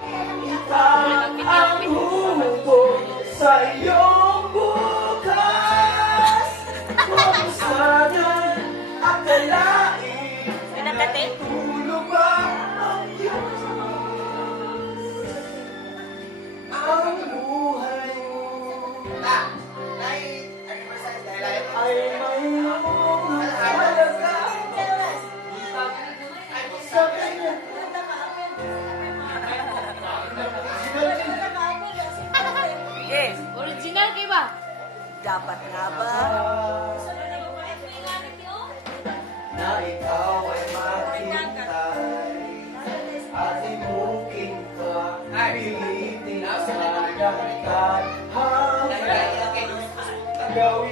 Ikaw ang humubog sa iyong bukas. Kung sana'y akalain tulog ba ang Diyos? Ang buhay mo ay mayroong halaga sa kanya. Yes. Original kayo ba? Dapat nga ba? Na ikaw ay maghintay at imuking ka pilitin sa dagat hanggang gawin